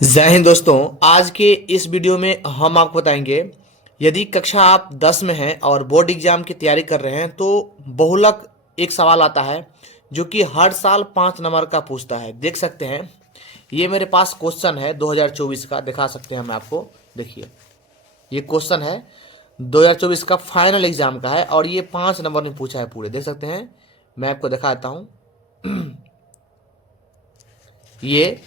जय हिंद दोस्तों। आज के इस वीडियो में हम आपको बताएंगे, यदि कक्षा आप 10 में हैं और बोर्ड एग्जाम की तैयारी कर रहे हैं तो बहुलक एक सवाल आता है जो कि हर साल 5 नंबर का पूछता है। देख सकते हैं, ये मेरे पास क्वेश्चन है 2024 का, दिखा सकते हैं हम आपको। देखिए, ये क्वेश्चन है 2024 का, फाइनल एग्जाम का है और ये 5 नंबर में पूछा है पूरे। देख सकते हैं, मैं आपको दिखाता हूँ। ये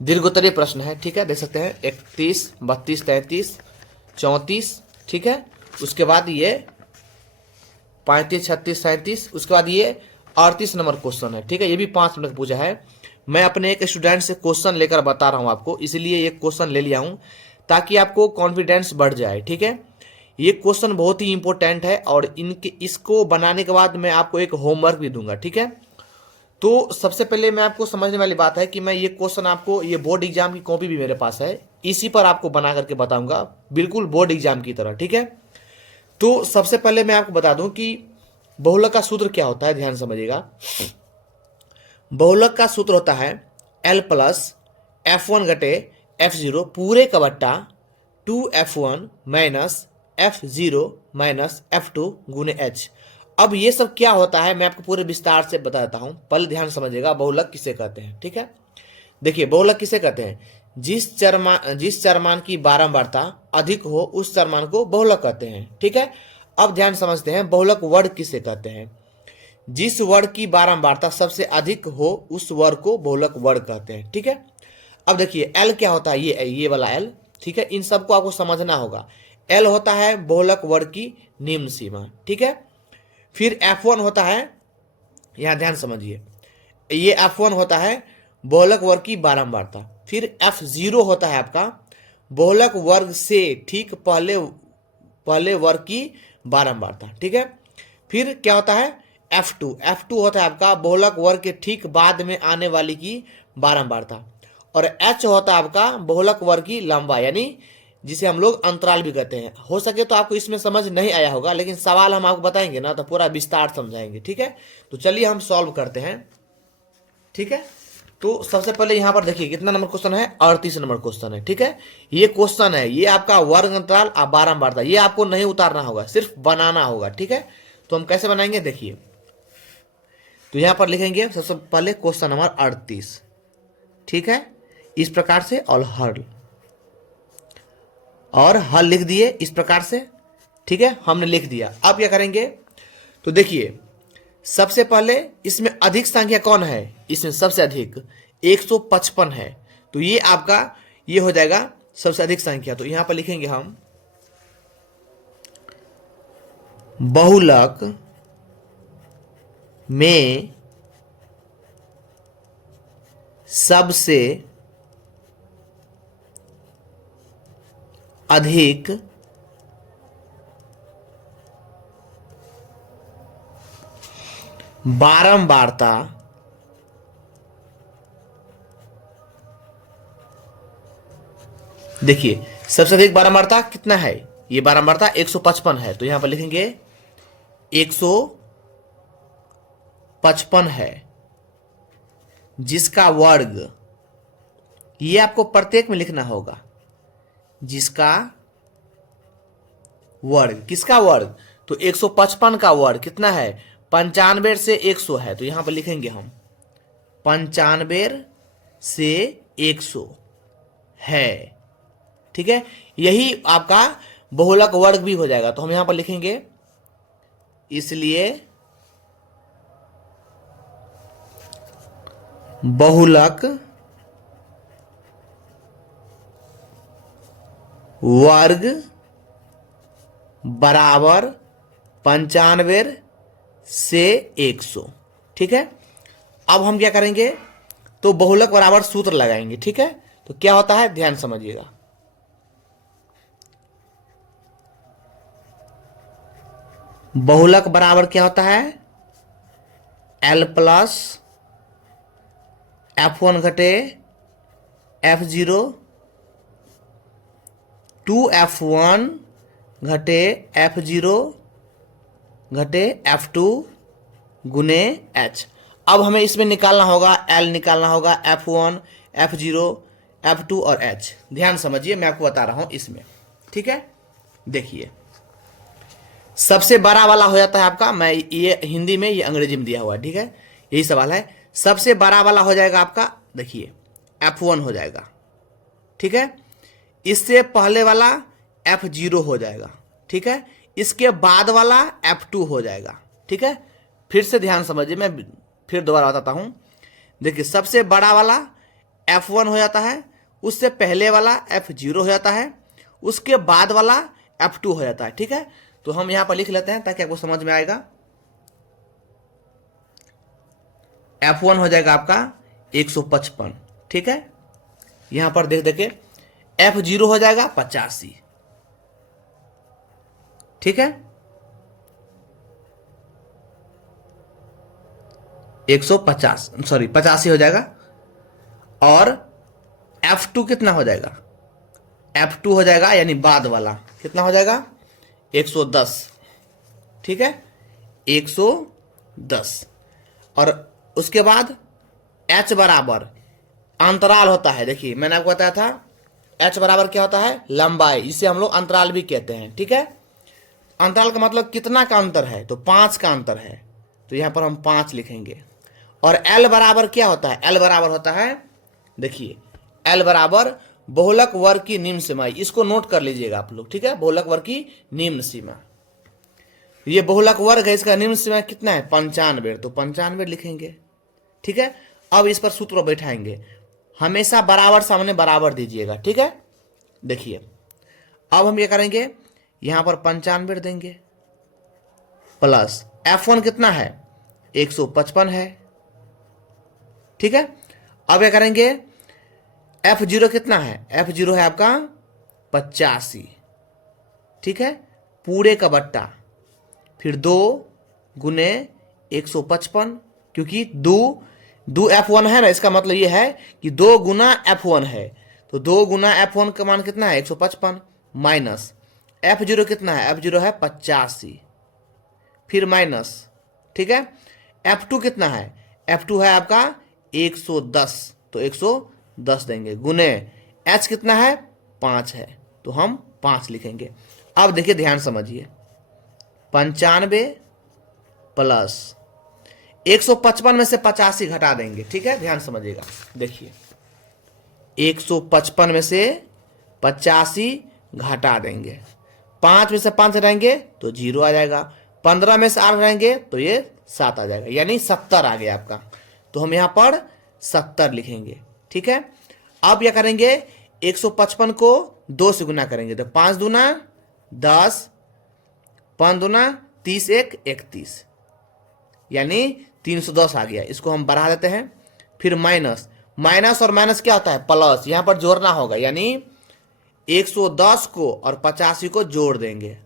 दीर्घोत्तरीय प्रश्न है, ठीक है। देख सकते हैं 31, 32, 33, 34, ठीक है। उसके बाद ये 35, 36, 37, उसके बाद ये 38 नंबर क्वेश्चन है, ठीक है। ये भी 5 मिनट पूछा है। मैं अपने एक स्टूडेंट से क्वेश्चन लेकर बता रहा हूँ आपको, इसलिए ये क्वेश्चन ले लिया हूँ ताकि आपको कॉन्फिडेंस बढ़ जाए, ठीक है। ये क्वेश्चन बहुत ही इंपॉर्टेंट है और इसको बनाने के बाद मैं आपको एक होमवर्क भी दूंगा, ठीक है। तो सबसे पहले मैं आपको समझने वाली बात है कि मैं ये क्वेश्चन आपको, ये बोर्ड एग्जाम की कॉपी भी मेरे पास है, इसी पर आपको बना करके बताऊंगा, बिल्कुल बोर्ड एग्जाम की तरह, ठीक है। तो सबसे पहले मैं आपको बता दूं कि बहुलक का सूत्र क्या होता है, ध्यान समझिएगा। बहुलक का सूत्र होता है L प्लस F1 घटे F0 पूरे का बट्टा 2F1 minus F0 minus F2 गुने H। अब ये सब क्या होता है मैं आपको पूरे विस्तार से बताता हूं, पहले ध्यान समझिएगा। बहुलक किसे कहते हैं, ठीक है। देखिए, बहुलक किसे कहते हैं, जिस चरमान की बारंबारता अधिक हो उस चरमान को बहुलक कहते हैं, ठीक है। अब ध्यान समझते हैं, बहुलक वर्ग किसे कहते हैं। जिस वर्ग की बारंबारता सबसे अधिक हो उस वर्ग को बहुलक वर्ग कहते हैं, ठीक है। अब देखिए, एल क्या होता है, ये वाला एल, ठीक है। इन सबको आपको समझना होगा। एल होता है बहुलक वर्ग की निम्न सीमा, ठीक है। फिर F1 होता है, यहां ध्यान समझिए, ये F1 होता है बहुलक वर्ग की बारंबारता। फिर F0 होता है आपका बहुलक वर्ग से ठीक पहले वर्ग की बारंबारता, ठीक है। फिर क्या होता है F2 होता है आपका बहुलक वर्ग के ठीक बाद में आने वाली की बारंबारता। और H होता है आपका बहुलक वर्ग की लंबाई, यानी जिसे हम लोग अंतराल भी कहते हैं। हो सके तो आपको इसमें समझ नहीं आया होगा, लेकिन सवाल हम आपको बताएंगे ना तो पूरा विस्तार समझाएंगे, ठीक है। तो चलिए हम सॉल्व करते हैं, ठीक है। तो सबसे पहले यहां पर देखिए कितना नंबर क्वेश्चन है, 38 नंबर क्वेश्चन है, ठीक है। ये क्वेश्चन है, ये आपका वर्ग अंतराल बारंबारता, ये आपको नहीं उतारना होगा, सिर्फ बनाना होगा, ठीक है। तो हम कैसे बनाएंगे, देखिए। तो यहां पर लिखेंगे सबसे पहले क्वेश्चन नंबर 38, ठीक है, इस प्रकार से। और हल लिख दिए इस प्रकार से, ठीक है, हमने लिख दिया। अब क्या करेंगे, तो देखिए, सबसे पहले इसमें अधिक संख्या कौन है, इसमें सबसे अधिक 155 है, तो ये आपका ये हो जाएगा सबसे अधिक संख्या। तो यहां पर लिखेंगे हम बहुलक में सबसे अधिक बारंबारता देखिए, सबसे अधिक बारंबारता कितना है, ये बारंबारता 155 है, तो यहां पर लिखेंगे 155 है, जिसका वर्ग, ये आपको प्रत्येक में लिखना होगा, जिसका वर्ग, किसका वर्ग, तो 155 का वर्ग कितना है, 95 से 100 है, तो यहां पर लिखेंगे हम 95 से 100 है, ठीक है। यही आपका बहुलक वर्ग भी हो जाएगा, तो हम यहां पर लिखेंगे, इसलिए बहुलक वर्ग बराबर 95 से 100, ठीक है। अब हम क्या करेंगे, तो बहुलक बराबर सूत्र लगाएंगे, ठीक है। तो क्या होता है, ध्यान समझिएगा। बहुलक बराबर क्या होता है, L प्लस F1 घटे F0 2F1 घटे F0 घटे F2 गुने H। अब हमें इसमें निकालना होगा, L निकालना होगा, F1 F0 F2 और H। ध्यान समझिए, मैं आपको बता रहा हूं इसमें, ठीक है। देखिए, सबसे बड़ा वाला हो जाता है आपका, मैं ये हिंदी में, ये अंग्रेजी में दिया हुआ है, ठीक है, यही सवाल है। सबसे बड़ा वाला हो जाएगा आपका, देखिए F1 हो जाएगा, ठीक है। इससे पहले वाला F0 हो जाएगा, ठीक है। इसके बाद वाला F2 हो जाएगा, ठीक है। फिर से ध्यान समझिए, मैं फिर दोबारा बताता हूं। देखिए, सबसे बड़ा वाला F1 हो जाता है, उससे पहले वाला F0 हो जाता है, उसके बाद वाला F2 हो जाता है, ठीक है। तो हम यहां पर लिख लेते हैं ताकि आपको समझ में आएगा। F1 हो जाएगा आपका 155, ठीक है। यहां पर देख देखे F0 हो जाएगा 85, ठीक है। 150 सॉरी 85 हो जाएगा। और F2 कितना हो जाएगा? F2 हो जाएगा यानी बाद वाला कितना हो जाएगा? 110, ठीक है, 110। और उसके बाद H बराबर अंतराल होता है। देखिए, मैंने आपको बताया था H बराबर क्या होता है? लंबाई, जिसे हम लोग अंतराल भी कहते हैं, ठीक है। अंतराल का मतलब कितना का अंतर है? तो 5 का अंतर है, तो यहां पर हम 5 लिखेंगे। और L बराबर क्या होता है? L बराबर होता है, देखिए L बराबर बहुलक वर्ग की निम्न सीमा। इसको नोट कर लीजिएगा आप लोग, ठीक है, बहुलक वर्ग की निम्न सीमा। ये बहुलक वर्ग है, इसका निम्न सीमा कितना है? 95, तो 95 लिखेंगे, ठीक है। अब इस पर सूत्र बैठाएंगे, हमेशा बराबर सामने बराबर दीजिएगा, ठीक है। देखिए, अब हम ये करेंगे, यहां पर 95 देंगे, प्लस F1 कितना है? 155 है, ठीक है। अब क्या करेंगे, F0 कितना है? F0 है आपका 85, ठीक है, पूरे का बट्टा, फिर 2 गुने 155, क्योंकि 2 F1 है ना, इसका मतलब ये है कि 2 गुना F1 है, तो 2 गुना F1 का मान कितना है? 155, माइनस F0 कितना है? F0 है 85, फिर माइनस, ठीक है। F2 कितना है? F2 है आपका 110, तो 110 देंगे, गुने H कितना है? 5 है, तो हम 5 लिखेंगे। अब देखिए, ध्यान समझिए, 95 प्लस 155 में से 85 घटा देंगे, ठीक है, ध्यान समझिएगा। देखिए, 155 में से 85 घटा देंगे, 5 में से 5 हटाएंगे तो 0 आ जाएगा, 15 में से 8 हटाएंगे तो ये 7 आ जाएगा, यानी 70 आ गया आपका। तो हम यहां पर 70 लिखेंगे, ठीक है। अब क्या करेंगे, 155 को 2 से गुना करेंगे, तो 5 दूना 10, 5 दूना 30, 31, यानी 310 आ गया। इसको हम बढ़ा देते हैं, फिर माइनस, माइनस और माइनस क्या होता है? प्लस, यहां पर जोड़ना होगा, यानी 110 को और 85 को जोड़ देंगे,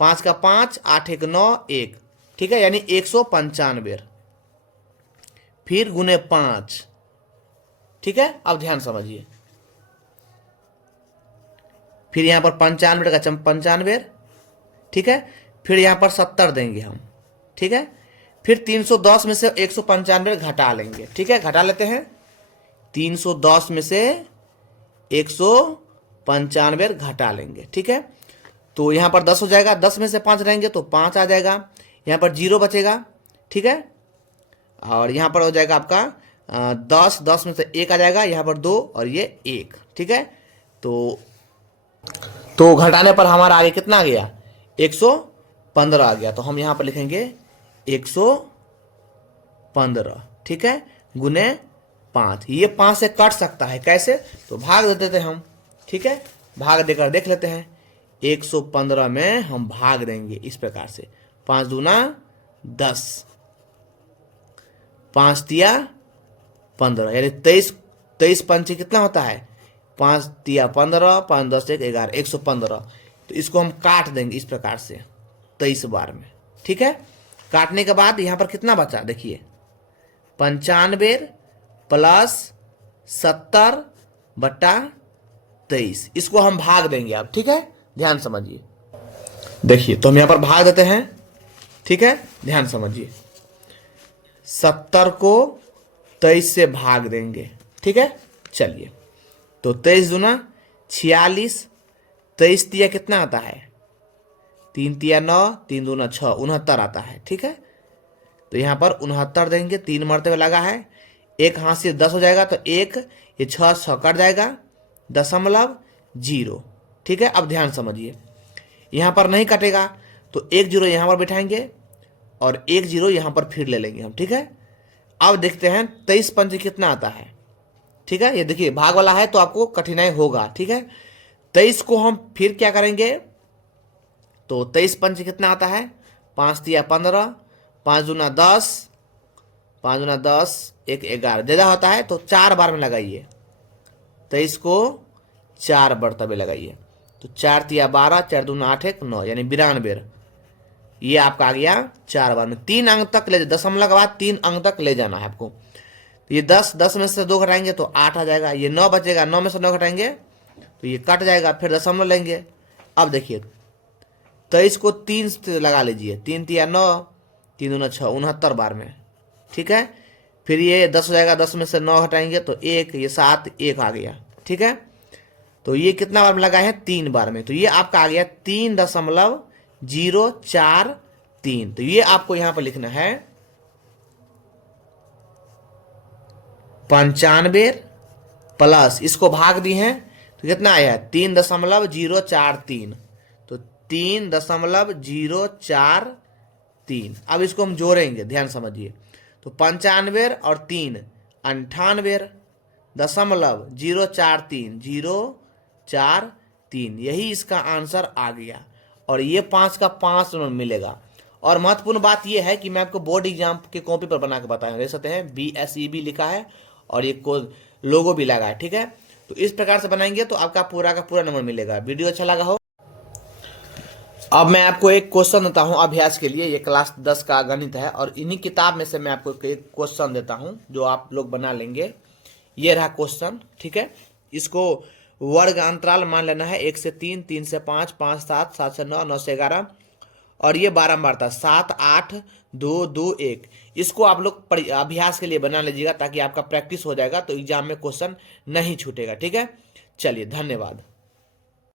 5 का 5, 8 1 9 1, ठीक है, यानी 195, फिर गुने 5, ठीक है। अब ध्यान समझिए, फिर यहां पर 95 का 95, ठीक है, फिर यहां पर 70 देंगे हम, ठीक है। फिर 310 में से 195 घटा लेंगे, ठीक है, घटा लेते हैं, 310 में से 195 घटा लेंगे, ठीक है। तो यहां पर 10 हो जाएगा, 10 में से 5 रहेंगे तो 5 आ जाएगा, यहां पर 0 बचेगा, ठीक है। और यहां पर हो जाएगा आपका 10 में से 1 आ जाएगा, यहां पर 2 और ये 1, ठीक है। तो घटाने पर हमारा आगे कितना आ गया? 115 आ गया, तो हम यहां पर लिखेंगे 115, ठीक है, गुने 5। ये 5 से कट सकता है, कैसे? तो भाग दे देते हैं हम, ठीक है, भाग देकर देख लेते हैं। 115 में हम भाग देंगे इस प्रकार से, 5 दूना 10, 5 तिया 15, यानी 23 पंचे कितना होता है? 5 तिया 15, 5 10 1 11, 115। तो इसको हम काट देंगे इस प्रकार से 23 बार में, ठीक है। काटने के बाद यहां पर कितना बचा? देखिए, 95 प्लस 70 बट्टा 23, इसको हम भाग देंगे अब, ठीक है, ध्यान समझिए। देखिए, तो हम यहां पर भाग देते हैं, ठीक है, ध्यान समझिए, 70 को 23 से भाग देंगे, ठीक है। चलिए, तो 23 दूना 46, 23 तिया कितना आता है, 3 तिया 9, 3 दूना 6, 69 आता है। ठीक है, तो यहाँ पर 69 देंगे, 3 मरतबे लगा है, एक हाथ से 10 हो जाएगा तो एक, ये 6 कट जाएगा, 0.0। ठीक है, अब ध्यान समझिए, यहाँ पर नहीं कटेगा तो 1 0 यहाँ पर बिठाएंगे और 1 0 यहाँ पर फिर ले लेंगे हम। ठीक है, अब देखते हैं 23 पंच कितना आता है। ठीक है, ये देखिए भाग वाला है तो आपको कठिनाई होगा। ठीक है, 23 को हम फिर क्या करेंगे, तो 23 पंच कितना आता है, 5 तिया 15, 5 दूना 10, 5 दूना 10, 1 11, ज़्यादा होता है तो 4 बार में लगाइए, 23 को 4 मरतबे लगाइए, तो 4 तिया 12, 4 दूना 8, 1 9, यानी 92। ये आपका आ गया 4 बार में। 3 अंक तक ले, दशमलव के बाद 3 अंक तक ले जाना है आपको। तो ये 10 में से 2 घटाएंगे तो 8 आ जाएगा, ये 9 बचेगा, 9 में से 9 घटाएंगे तो ये कट जाएगा, फिर दशमलव लेंगे। अब देखिए 23 को 3 से लगा लीजिए, 3 तिया 9, 3 दूना 6, 69 बार में। ठीक है, फिर ये 10 हो जाएगा, 10 में से 9 हटाएंगे तो 1, ये 7, 1 आ गया। ठीक है, तो ये कितना बार में लगाए हैं, 3 बार में, तो ये आपका आ गया 3.043। तो ये आपको यहां पर लिखना है 95 प्लस, इसको भाग दी है तो कितना आया, 3.043। तो 3.043। अब इसको हम जोड़ेंगे, ध्यान समझिए, तो 95 और 3 98.043 यही इसका आंसर आ गया। और ये 5 का 5 नंबर मिलेगा। और महत्वपूर्ण बात यह है कि मैं आपको बोर्ड एग्जाम के कॉपी पर बना के बताया, देख सकते हैं BSEB लिखा है और ये लोगो भी लगा है। ठीक है, तो इस प्रकार से बनाएंगे तो आपका पूरा का पूरा नंबर मिलेगा। वीडियो अच्छा लगा हो। अब मैं आपको एक क्वेश्चन देता हूं अभ्यास के लिए, ये क्लास 10 का गणित है और इन्हीं किताब में से मैं आपको एक क्वेश्चन देता हूं जो आप लोग बना लेंगे। ये रहा क्वेश्चन। ठीक है, इसको वर्ग अंतराल मान लेना है, 1 से 3, 3 से 5, 5 से 7, 7 से 9, 9 से 11 और ये बारंबारता 7, 8, 2, 2, 1। इसको आप लोग अभ्यास के लिए बना लीजिएगा ताकि आपका प्रैक्टिस हो जाएगा, तो एग्जाम में क्वेश्चन नहीं छूटेगा। ठीक है, चलिए धन्यवाद।